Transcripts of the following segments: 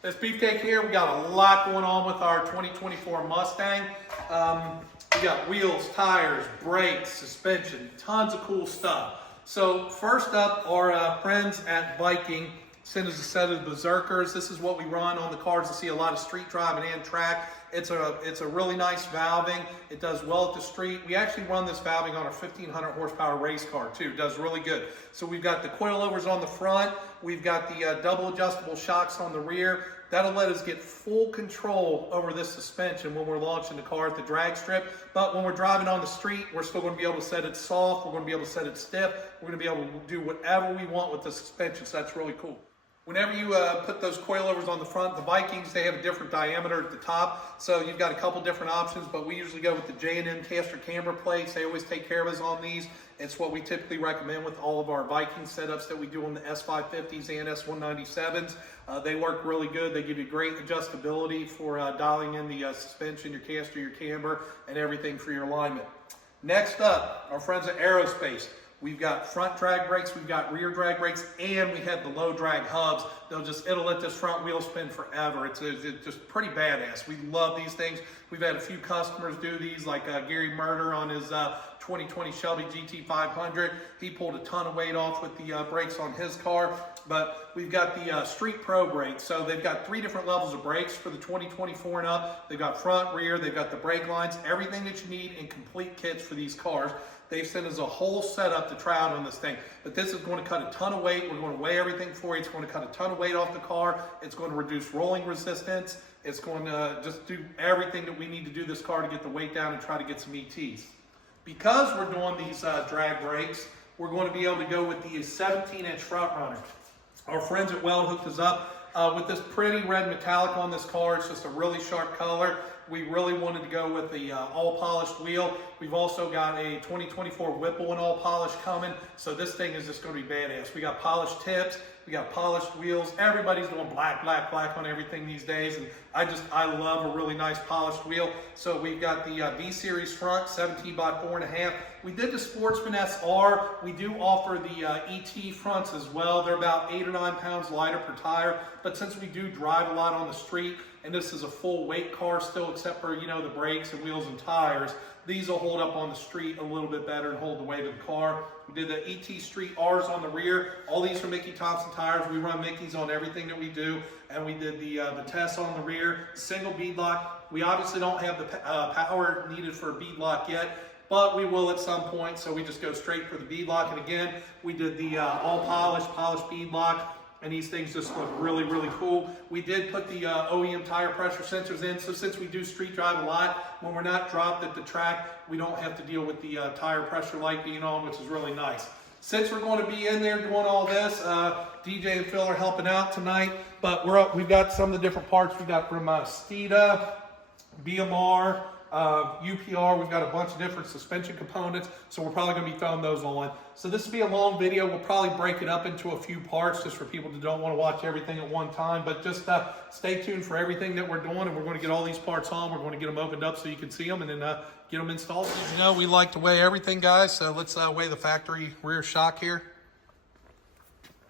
This Beefcake here, we got a lot going on with our 2024 Mustang. We got wheels, tires, brakes, suspension, tons of cool stuff. So first up, our friends at Viking sent us a set of Berserkers. This is what we run on the cars to see a lot of street driving and track. It's a really nice valving. It does well at the street. We actually run this valving on our 1500 horsepower race car too. It does really good. So we've got the coilovers on the front. We've got the double adjustable shocks on the rear. That'll let us get full control over this suspension when we're launching the car at the drag strip. But when we're driving on the street, we're still going to be able to set it soft. We're going to be able to set it stiff. We're going to be able to do whatever we want with the suspension. So that's really cool. Whenever you put those coilovers on the front, the Vikings, they have a different diameter at the top. So you've got a couple different options, but we usually go with the J&M caster camber plates. They always take care of us on these. It's what we typically recommend with all of our Viking setups that we do on the S550s and S197s. They work really good. They give you great adjustability for dialing in the suspension, your caster, your camber, and everything for your alignment. Next up, our friends at Aerospace. We've got front drag brakes, we've got rear drag brakes, and we have the low drag hubs. It'll let this front wheel spin forever. It's just pretty badass. We love these things. We've had a few customers do these, like Gary Murder on his 2020 Shelby GT500. He pulled a ton of weight off with the brakes on his car. But we've got the Street Pro brakes. So they've got 3 different levels of brakes for the 2024 and up. They've got front, rear, they've got the brake lines, everything that you need in complete kits for these cars. They've sent us a whole setup to try out on this thing. But this is going to cut a ton of weight. We're going to weigh everything for you. It's going to cut a ton of weight off the car. It's going to reduce rolling resistance. It's going to just do everything that we need to do this car to get the weight down and try to get some ETs. Because we're doing these drag brakes, we're going to be able to go with the 17-inch front runner. Our friends at Weld hooked us up with this pretty red metallic on this car. It's just a really sharp color. We really wanted to go with the all polished wheel. We've also got a 2024 Whipple and all polished coming. So this thing is just going to be badass. We got polished tips. We got polished wheels. Everybody's doing black, black, black on everything these days. And I love a really nice polished wheel. So we've got the V-Series front, 17 by 4.5. We did the Sportsman SR. We do offer the ET fronts as well. They're about 8 or 9 pounds lighter per tire. But since we do drive a lot on the street, and this is a full weight car still, except for, the brakes and wheels and tires, these will hold up on the street a little bit better and hold the weight of the car. We did the ET Street R's on the rear. All these are Mickey Thompson tires. We run Mickey's on everything that we do. And we did the Tess on the rear, single bead lock. We obviously don't have the power needed for a bead lock yet, but we will at some point. So we just go straight for the bead lock. And again, we did the all polished bead lock. And these things just look really, really cool. We did put the OEM tire pressure sensors in, so since we do street drive a lot, when we're not dropped at the track, we don't have to deal with the tire pressure light being on, which is really nice. Since we're going to be in there doing all this, DJ and Phil are helping out tonight, but we've got some of the different parts we got from Steeda, BMR, UPR. We've got a bunch of different suspension components, so we're probably going to be throwing those on. So this will be a long video. We'll probably break it up into a few parts just for people that don't want to watch everything at one time, but just stay tuned for everything that we're doing, and we're going to get all these parts on. We're going to get them opened up so you can see them, and then get them installed. We like to weigh everything, guys, so let's weigh the factory rear shock here.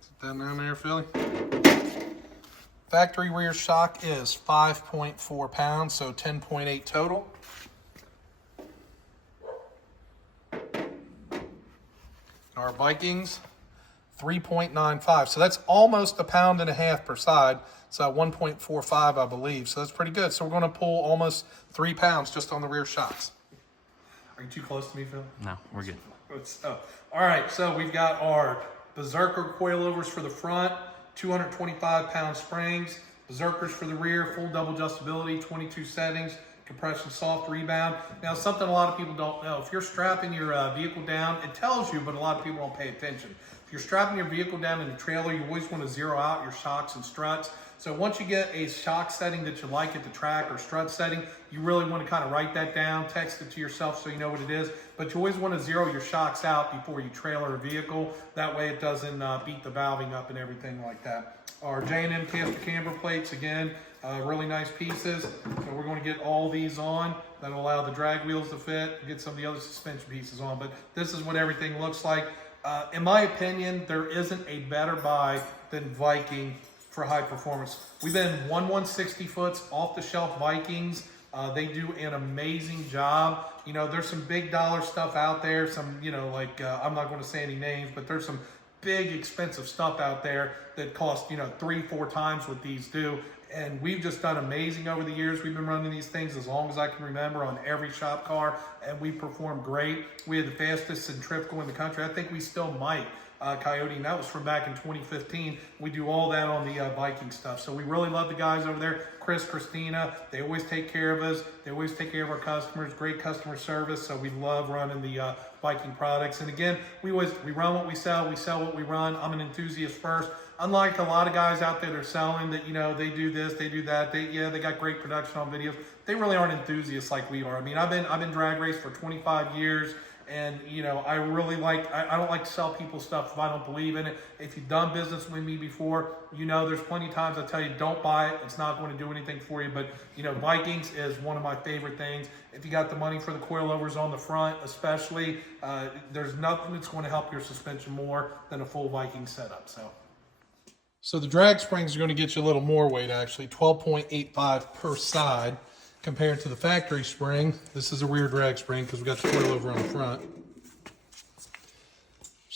Sit that down there, Philly. Factory rear shock is 5.4 pounds, so 10.8 total. Our Vikings, 3.95. So that's almost 1.5 pounds per side. So 1.45, I believe. So that's pretty good. So we're going to pull almost 3 pounds just on the rear shocks. Are you too close to me, Phil? No, we're good. All right, so we've got our Berserker coilovers for the front, 225-pound springs, Berserkers for the rear, full double adjustability, 22 settings, compression soft rebound. Now, something a lot of people don't know, if you're strapping your vehicle down, it tells you, but a lot of people don't pay attention. If you're strapping your vehicle down in the trailer, you always want to zero out your shocks and struts. So once you get a shock setting that you like at the track or strut setting, you really want to kind of write that down, text it to yourself so you know what it is. But you always want to zero your shocks out before you trailer a vehicle. That way it doesn't beat the valving up and everything like that. Our J&M caster camber plates, again, really nice pieces. So we're going to get all these on. That'll allow the drag wheels to fit, get some of the other suspension pieces on. But this is what everything looks like. In my opinion, there isn't a better buy than Viking for high performance. We've been 1/160 foots off the shelf Vikings. They do an amazing job. You know, there's some big dollar stuff out there. Some, you know, like, I'm not going to say any names, but there's some big expensive stuff out there that cost, you know, 3-4 times what these do. And we've just done amazing over the years. We've been running these things as long as I can remember on every shop car, and we perform great. We had the fastest centrifugal in the country. I think we still might. Coyote, and that was from back in 2015. We do all that on the Viking stuff. So we really love the guys over there. Chris, Christina, they always take care of us. They always take care of our customers. Great customer service. So we love running the Viking products. And again, we run what we sell what we run. I'm an enthusiast first. Unlike a lot of guys out there that are selling that, you know, they do this, they do that. They got great production on videos. They really aren't enthusiasts like we are. I mean, I've been drag race for 25 years. And, you know, I really I don't like to sell people stuff if I don't believe in it. If you've done business with me before, you know, there's plenty of times I tell you, don't buy it. It's not going to do anything for you. But, you know, Vikings is one of my favorite things. If you got the money for the coilovers on the front, especially, there's nothing that's going to help your suspension more than a full Viking setup. So the drag springs are going to get you a little more weight, actually, 12.85 per side. Compared to the factory spring. This is a rear drag spring because we got the coilover on the front, which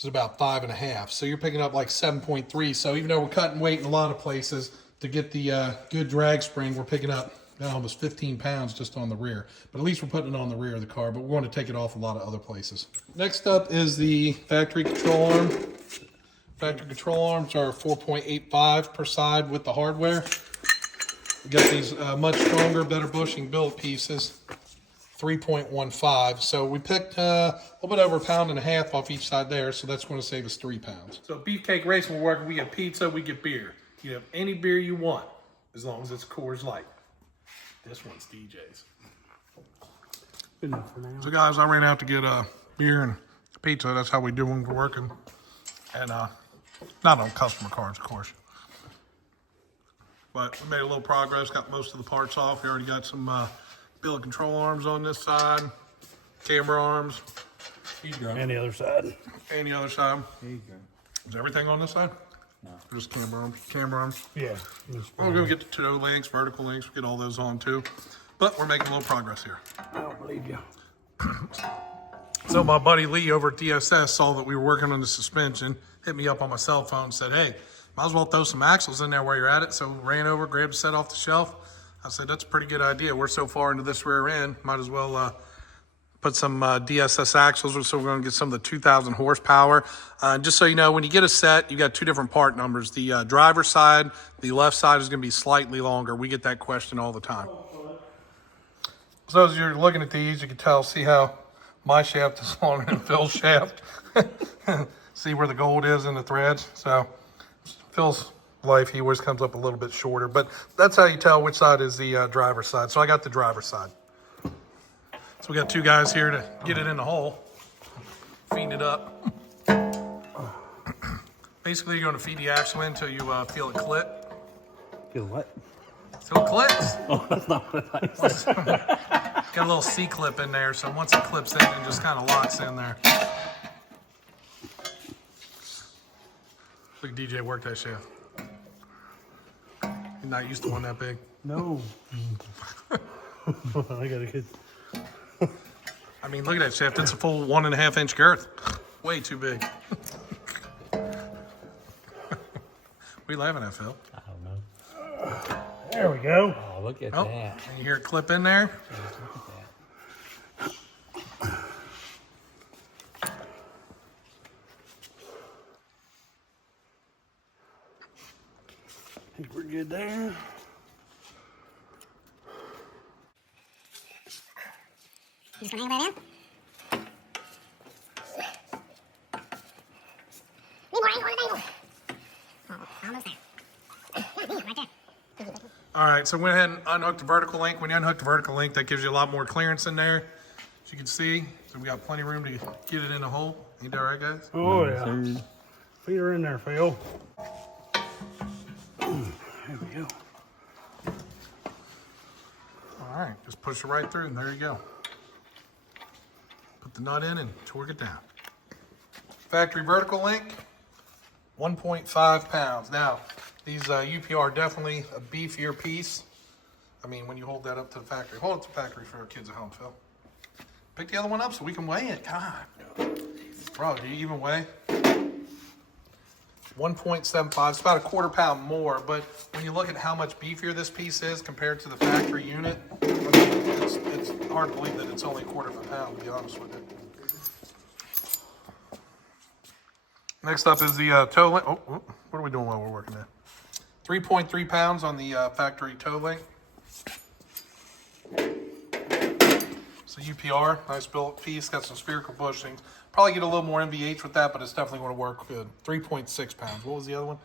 is about 5.5. So you're picking up like 7.3. So even though we're cutting weight in a lot of places to get the good drag spring, we're picking up almost 15 pounds just on the rear. But at least we're putting it on the rear of the car, but we're going to take it off a lot of other places. Next up is the factory control arm. Factory control arms are 4.85 per side with the hardware. We got these much stronger, better bushing billet pieces, 3.15. So we picked a little bit over 1.5 pounds off each side there, so that's going to save us 3 pounds. So Beefcake Racing will work. We get pizza, we get beer. You have any beer you want, as long as it's Coors Light. This one's DJ's. Good enough for now. So guys, I ran out to get beer and pizza. That's how we do when we're working. And not on customer cars, of course. But we made a little progress, got most of the parts off. We already got some billet control arms on this side, camber arms. And the other side. And the other side. There you go. Is everything on this side? No. Just camber arms. Camber arms. Yeah. We're going to get the toe links, vertical links, we'll get all those on too. But we're making a little progress here. I don't believe you. So my buddy Lee over at DSS saw that we were working on the suspension, hit me up on my cell phone and said, hey, might as well throw some axles in there while you're at it. So ran over, grabbed a set off the shelf. I said, that's a pretty good idea. We're so far into this rear end, might as well put some DSS axles. So we're going to get some of the 2,000 horsepower. Just so you know, when you get a set, you got two different part numbers. The driver's side, the left side is going to be slightly longer. We get that question all the time. So as you're looking at these, you can tell, see how my shaft is longer than Phil's shaft. See where the gold is in the threads. So Phil's life, he always comes up a little bit shorter, but that's how you tell which side is the driver's side. So I got the driver's side. So we got two guys here to get it in the hole, feeding it up. Basically, you're going to feed the axle in until you feel it clip. Feel what? So it clips. Oh, that's not what I said. Got a little C-clip in there, so once it clips in, it just kind of locks in there. Look at DJ work that shaft. You're not used to one that big. No. I gotta get. I mean, look at that shaft. It's a full 1.5 inch girth. Way too big. What are you laughing at, Phil? I don't know. There we go. Oh, look at Oh, that. and you hear it clip in there? Look at that. I think we're good there. You just gonna hang that in? Need more angle on the angle. Oh, almost there. Yeah, right there. All right, so went ahead and unhooked the vertical link. When you unhook the vertical link, that gives you a lot more clearance in there, as you can see. So we got plenty of room to get it in the hole. Ain't that right, guys? Oh, yeah. Feet are in there, Phil. There we go. All right, just push it right through, and there you go. Put the nut in and torque it down. Factory vertical link, 1.5 pounds. Now, These UPR are definitely a beefier piece. I mean, when you hold that up to the factory. Hold it to the factory for our kids at home, Phil. Pick the other one up so we can weigh it. God. Bro, do you even weigh? 1.75. It's about a quarter pound more, but when you look at how much beefier this piece is compared to the factory unit, I mean, it's hard to believe that it's only a quarter of a pound, to be honest with you. Next up is the toe length. Oh, what are we doing while we're working there? 3.3 pounds on the factory toe length. It's a UPR, nice built piece, got some spherical bushings. Probably get a little more MVH with that, but it's definitely going to work good. 3.6 pounds. What was the other one?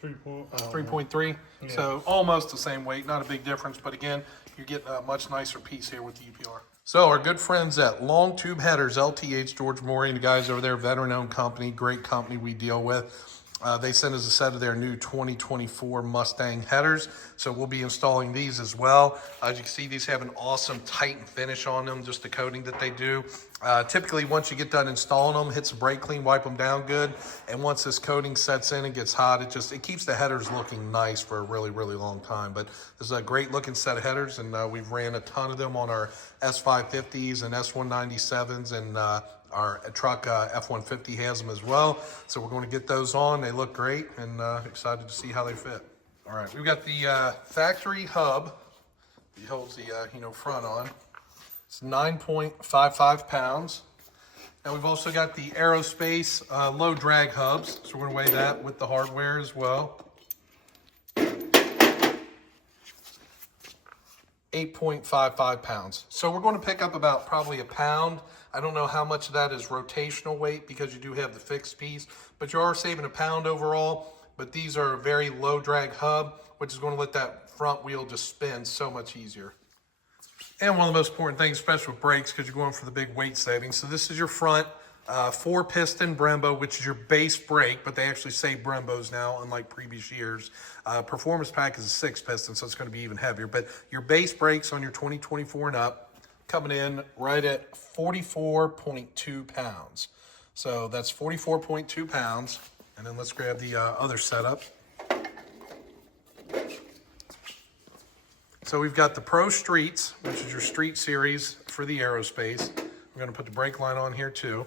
3.3. Yeah. So almost the same weight, not a big difference, but again, you're getting a much nicer piece here with the UPR. So our good friends at Long Tube Headers, LTH, George Morey, and the guys over there, veteran-owned company, great company we deal with. They sent us a set of their new 2024 Mustang headers, so we'll be installing these as well. As you can see, these have an awesome Titan finish on them, just the coating that they do. Typically, once you get done installing them, hit some brake clean, wipe them down good, and once this coating sets in and gets hot, it keeps the headers looking nice for a really, really long time. But this is a great looking set of headers, and we've ran a ton of them on our S550s and S197s, and our truck F-150 has them as well. So we're going to get those on. They look great, and excited to see how they fit. All right, we've got the factory hub. It holds the front on. It's 9.55 pounds. Now we've also got the aerospace low drag hubs. So we're going to weigh that with the hardware as well. 8.55 pounds. So we're going to pick up about probably a pound. I don't know how much of that is rotational weight because you do have the fixed piece, but you are saving a pound overall. But these are a very low drag hub, which is going to let that front wheel just spin so much easier. And one of the most important things, especially with brakes, because you're going for the big weight savings. So this is your front 4-piston Brembo, which is your base brake, but they actually say Brembos now, unlike previous years. Performance pack is a 6-piston, so it's going to be even heavier. But your base brakes on your 2024 and up coming in right at 44.2 pounds. So that's 44.2 pounds. And then let's grab the other setup. So we've got the Pro Streets, which is your street series for the aerospace. We're going to put the brake line on here too.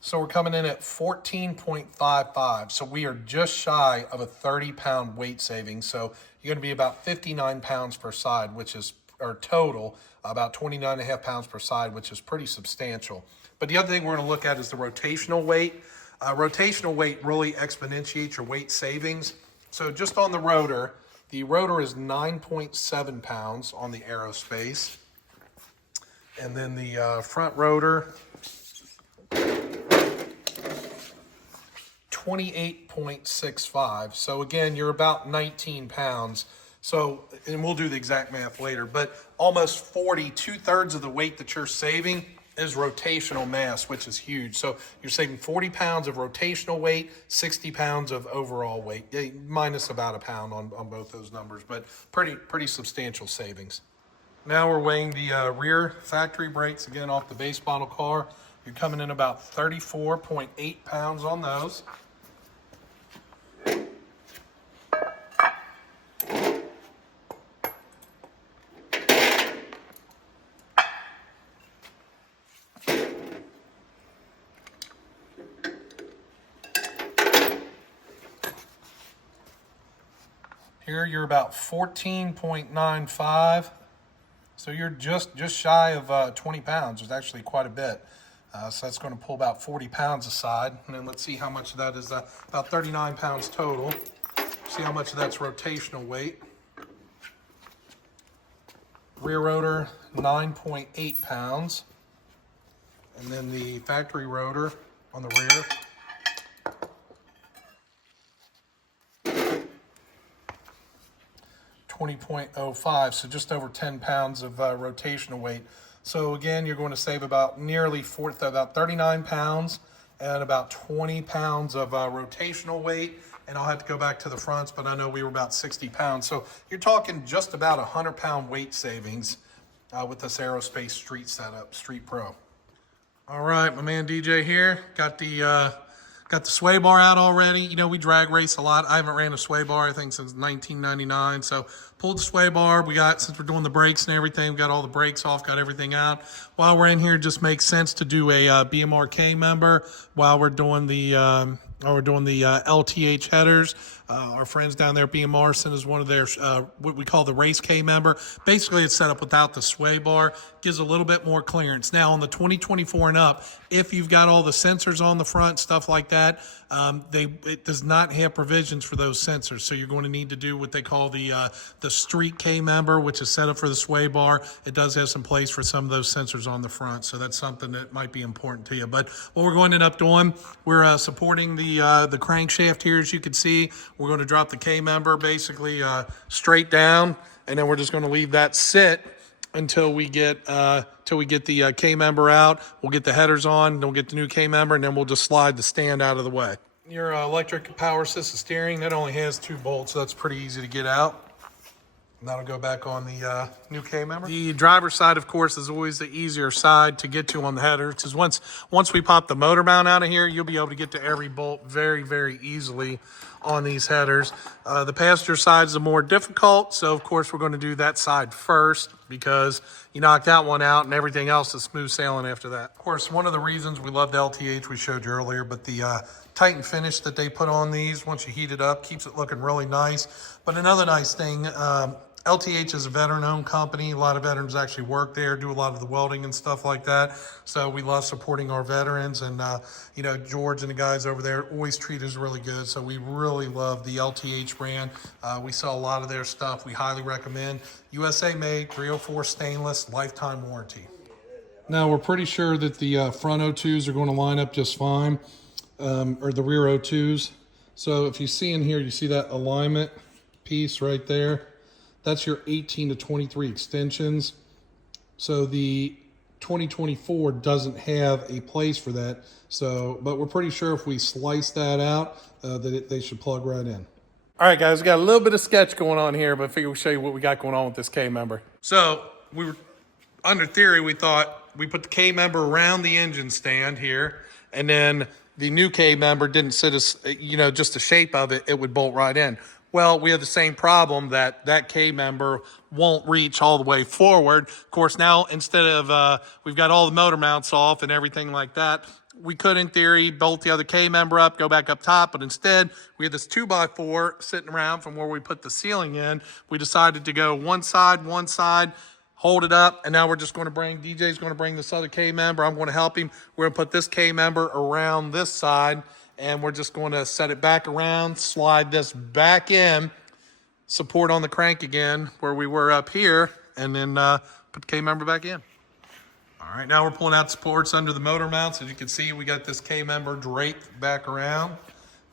So we're coming in at 14.55. So we are just shy of a 30-pound weight saving. So you're going to be about 59 pounds per side, which is, or total, about 29.5 pounds per side, which is pretty substantial. But the other thing we're going to look at is the rotational weight. Rotational weight really exponentiates your weight savings. So just on the rotor is 9.7 pounds on the aerospace. And then the front rotor, 28.65. So again, you're about 19 pounds. So, and we'll do the exact math later, but almost 40, 2/3 of the weight that you're saving is rotational mass, which is huge. So you're saving 40 pounds of rotational weight, 60 pounds of overall weight, minus about a pound on both those numbers, but pretty substantial savings. Now we're weighing the rear factory brakes, again, off the base model car. You're coming in about 34.8 pounds on those. Here you're about 14.95. So you're just shy of 20 pounds. It's actually quite a bit. So that's going to pull about 40 pounds aside. And then let's see how much of that is about 39 pounds total. See how much of that's rotational weight. Rear rotor, 9.8 pounds. And then the factory rotor on the rear, 20.05, so just over 10 pounds of rotational weight. So again, you're going to save about about 39 pounds and about 20 pounds of rotational weight. And I'll have to go back to the fronts, but I know we were about 60 pounds. So you're talking just about 100-pound weight savings with this aerospace street setup, Street Pro. All right, my man DJ here. Got the Got the sway bar out already. You know, we drag race a lot. I haven't ran a sway bar, I think, since 1999. So pulled the sway bar. We got, since we're doing the brakes and everything, we got all the brakes off, got everything out. While we're in here, it just makes sense to do a BMRK member while we're doing the LTH headers. Our friends down there at BMR sent us one of their, what we call the race K member. Basically, it's set up without the sway bar. Gives a little bit more clearance. Now, on the 2024 and up, if you've got all the sensors on the front, stuff like that, it does not have provisions for those sensors. So you're going to need to do what they call the street K member, which is set up for the sway bar. It does have some place for some of those sensors on the front. So that's something that might be important to you. But what we're going to end up doing, we're supporting the crankshaft here, as you can see. We're going to drop the K member basically straight down, and then we're just going to leave that sit until we get the K member out. We'll get the headers on, then we'll get the new K member, and then we'll just slide the stand out of the way. Your electric power assisted steering, that only has 2 bolts, so that's pretty easy to get out. And that'll go back on the new K member. The driver's side, of course, is always the easier side to get to on the header, because once we pop the motor mount out of here, you'll be able to get to every bolt very, very easily on these headers. The passenger side is the more difficult, so of course we're going to do that side first, because you knock that one out and everything else is smooth sailing after that. Of course, one of the reasons we love the LTH we showed you earlier, but the Titan finish that they put on these, once you heat it up, keeps it looking really nice. But another nice thing, LTH is a veteran-owned company. A lot of veterans actually work there, do a lot of the welding and stuff like that. So we love supporting our veterans, and you know, George and the guys over there always treat us really good. So we really love the LTH brand. We sell a lot of their stuff. We highly recommend. USA made, 304 stainless, lifetime warranty. Now we're pretty sure that the front O2s are going to line up just fine, or the rear O2s. So if you see in here, you see that alignment piece right there. That's your 18 to 23 extensions. So the 2024 doesn't have a place for that. So, but we're pretty sure if we slice that out, that they should plug right in. All right, guys, we got a little bit of sketch going on here, but I figure we'll show you what we got going on with this K member. So we were, under theory, we thought we put the K member around the engine stand here, and then the new K member didn't sit as, you know, just the shape of it, it would bolt right in. Well, we have the same problem that K member won't reach all the way forward. Of course, now instead of, we've got all the motor mounts off and everything like that, we could, in theory, bolt the other K member up, go back up top, but instead we had this 2x4 sitting around from where we put the ceiling in. We decided to go one side, hold it up, and now we're just going to bring, DJ's going to bring this other K member. I'm going to help him. We're going to put this K member around this side, and we're just going to set it back around, slide this back in, support on the crank again where we were up here, and then put the K member back in. All right, now we're pulling out supports under the motor mounts. As you can see, we got this K member draped back around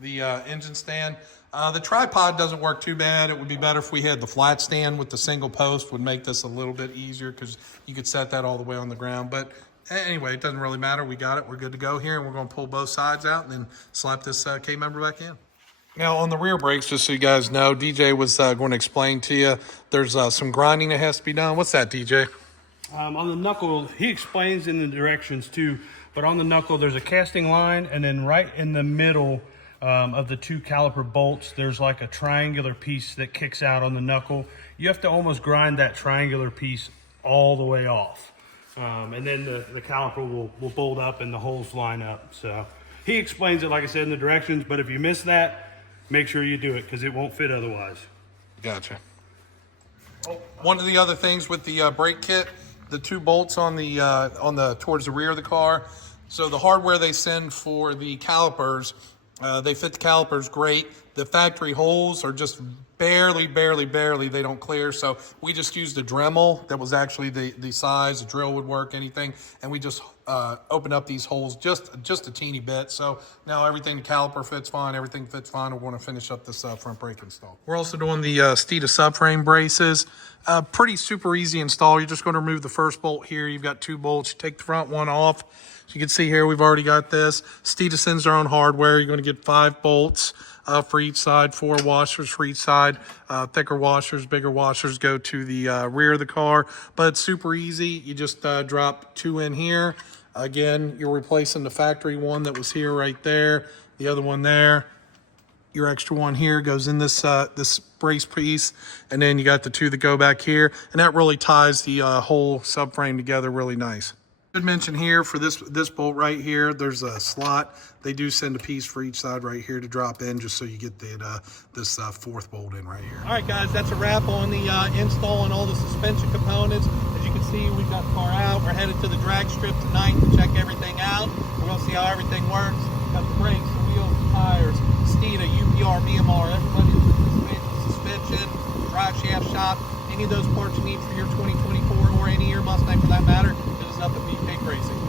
the engine stand. The tripod doesn't work too bad. It would be better if we had the flat stand with the single post. Would make this a little bit easier because you could set that all the way on the ground. But anyway, it doesn't really matter. We got it. We're good to go here, and we're going to pull both sides out and then slap this K member back in. Now, on the rear brakes, just so you guys know, DJ was going to explain to you, there's some grinding that has to be done. What's that, DJ? On the knuckle, he explains in the directions too, but on the knuckle, there's a casting line, and then right in the middle of the 2 caliper bolts, there's like a triangular piece that kicks out on the knuckle. You have to almost grind that triangular piece all the way off. And then the caliper will bolt up and the holes line up. So he explains it, like I said, in the directions, but if you miss that, make sure you do it because it won't fit otherwise. Gotcha. One of the other things with the brake kit, the 2 bolts on the towards the rear of the car. So the hardware they send for the calipers, they fit the calipers great. The factory holes are just barely, they don't clear. So we just used a Dremel that was actually the size, a drill would work, anything. And we just opened up these holes just a teeny bit. So now everything, the caliper fits fine, everything fits fine. We're going to finish up this front brake install. We're also doing the Steeda subframe braces. Pretty super easy install. You're just going to remove the first bolt here. You've got 2 bolts. You take the front one off. So you can see here, we've already got this. Steeda sends their own hardware. You're going to get 5 bolts for each side, 4 washers for each side. Thicker washers, bigger washers go to the rear of the car. But it's super easy. You just drop 2 in here. Again, you're replacing the factory one that was here right there. The other one there. Your extra one here goes in this this brace piece, and then you got the two that go back here, and that really ties the whole subframe together really nice. Should mention here for this bolt right here, there's a slot. They do send a piece for each side right here to drop in, just so you get the this fourth bolt in right here. All right, guys, that's a wrap on the install and all the suspension components. As you can see, we've got the car out. We're headed to the drag strip tonight to check everything out. We're gonna see how everything works. Got the brakes, the wheels, the tires, Steeda, UPR, BMR, everybody's participating, suspension, drive shaft shop, any of those parts you need for your 2024 or any of your Mustang for that matter, because it's nothing but cake racing.